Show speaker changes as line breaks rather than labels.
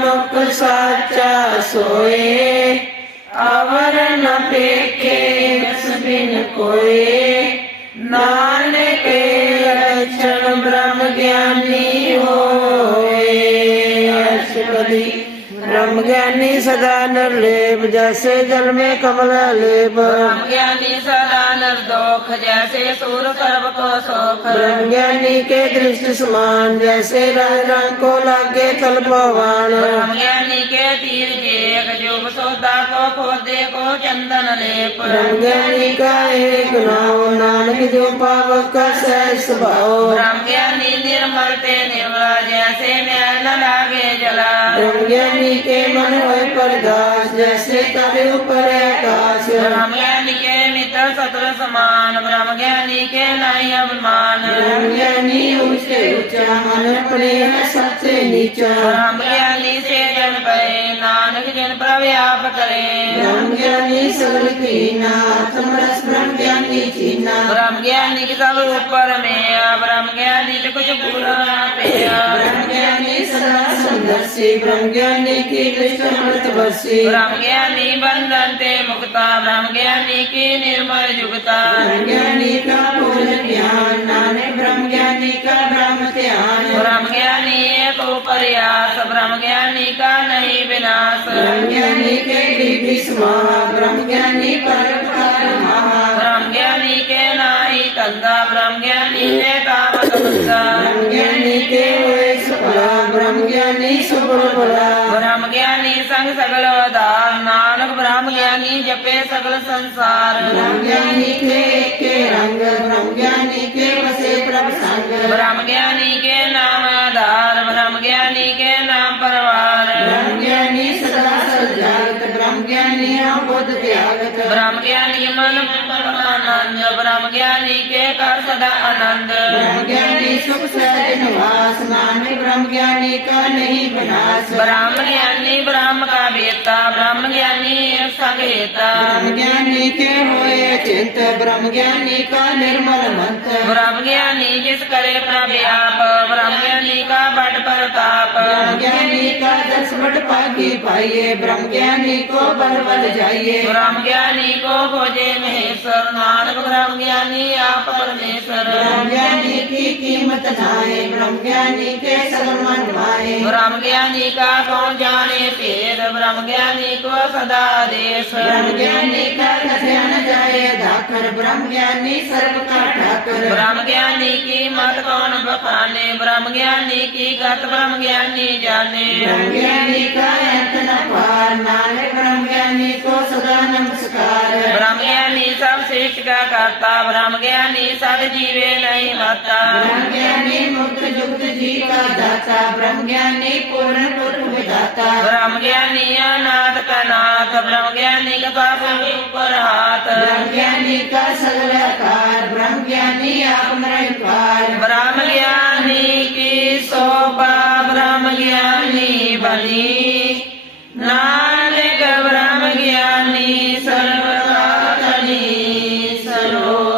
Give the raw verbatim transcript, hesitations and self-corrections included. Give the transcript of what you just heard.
मुख साचा सोए, अवर न पेखे बस बिन कोए। नानक लक्षण ब्रह्म ज्ञानी होए। अष्टपदी ब्रह्म ज्ञानी सदा निर्लेप, जैसे जल में कमल लेप।
ब्रह्म ज्ञानी सदा निर्दोष, जैसे सूर सर्व को सोख।
ब्रह्म ज्ञानी के दृष्टि समान, जैसे रंग रंग को लागे तल पवान।
ब्रह्म ज्ञानी के तीर जेक, जो सोदा को खोदे को चंदन लेप।
ब्रह्म ज्ञानी का एक नाम, नानक जो पावक का सहज स्वभाव।
ब्रह्म ज्ञानी निर्मल ते निर्मला, जैसे मैल न लागे जला।
ब्रह्म ज्ञानी के मन होए परदास, जैसे तारे ऊपर आकाश।
ब्रह्म ज्ञानी के मित्र शत्रु समान, ब्रह्म ज्ञानी के नहीं अभिमान।
ब्रह्म ज्ञानी ऊंचे ऊंचा, मन अपने है सबसे नीचा।
ब्रह्म ज्ञानी से जन परे, नानक जन पर व्याप करे।
ब्रह्म ज्ञानी सगल कीना, समरस ब्रह्म ज्ञानी चीना।
ब्रह्म ज्ञानी के सब ऊपर में, ब्रह्म ज्ञानी से कुछ बुरा पिया।
ब्रह्म ज्ञानी सदा सुंदरसी, ब्रह्म ज्ञानी की कृष्ण अमृत बरसी।
ब्रह्म ज्ञानी बंधन ते मुक्ता, ब्रह्म ज्ञानी की निर्मल युगता।
ब्रह्म ज्ञानी का पूर्ण ज्ञान, नानक ब्रह्म ज्ञानी का ब्रह्म ध्यान।
ब्रह्म ज्ञानी एक प्रयास, ब्रह्म ज्ञानी का नहीं विनाश।
ब्रह्म ज्ञानी के दिव्य समाह, ब्रह्म ज्ञानी परोपकार महा।
ब्रह्म ज्ञानी के नाही कंधा, ब्रह्म ज्ञानी के तावत बुद्धा।
ब्रह्म ज्ञानी के हुए सफला, ब्रह्म ज्ञानी सुफल फला।
ब्रह्म ज्ञानी संग सगल उदार, नानक ब्रह्म ज्ञानी जपे सगल संसार।
ब्रह्म ज्ञानी के एक के रंग, ब्रह्म ज्ञानी के बसे प्रभ संग।
ब्रह्म ज्ञानी के नाम आधार, ब्रह्म ज्ञानी के नाम परवार।
ब्रह्म ज्ञानी सदा सजागत, ब्रह्म ज्ञानी बुद्ध त्यागत।
ब्रह्म ज्ञानी मन परमानंद, ब्रह्म ज्ञानी के कर सदा आनंद।
ब्रह्म ज्ञानी सुख सहज निवास, नानक ब्रह्म ज्ञानी का नहीं विनाश।
ब्रह्म ज्ञानी ब्रह्म का बेता, ब्रह्म ज्ञानी एक संग हेता।
ब्रह्म ज्ञानी के होए चिंत, ब्रह्म ज्ञानी का निर्मल मंत्र।
ब्रह्म ज्ञानी जिस करे प्रव्याप, ब्रह्म ज्ञानी का बट प्रताप।
ब्रह्म ज्ञानी का दस बट पागी पाइये, ब्रह्म ज्ञानी को बल बल जाइए।
ब्रह्म ज्ञानी को खोजे महेश्वर, नानक ब्रह्म ज्ञानी आप परमेश्वर।
ब्रह्म ज्ञानी की कीमत नाए, ब्रह्म ज्ञानी के सगल मन माए।
ब्रह्म ज्ञानी का कौन जाने भेद, ब्रह्म ज्ञानी को सदा आदेश।
ब्रह्म ज्ञानी का कथया न जाए धाकर, ब्रह्म ज्ञानी सर्व का ठाकर।
ब्रह्म ज्ञानी की मत कौन बखाने, ब्रह्म ज्ञानी की गत ब्रह्म ज्ञानी जाने।
ब्रह्म ज्ञानी का अंत न पार, नानक ब्रह्म ज्ञानी को सदा नमस्कार।
ब्रह्म ज्ञानी सब सृष्टि का करता, ब्रह्म ज्ञानी सद जीवे नहीं मरता।
ब्रह्म ज्ञानी मुक्त जुक्त जी का दाता, ब्रह्म ज्ञानी पूर्ण पुरुष विधाता।
ब्रह्म ज्ञानी अनाथ का नाथ, ब्रह्म ज्ञानी का पाप ऊपर हाथ।
ब्रह्म ज्ञानी का सगल आकार, ब्रह्म ज्ञानी आप निरंकार।
ब्रह्म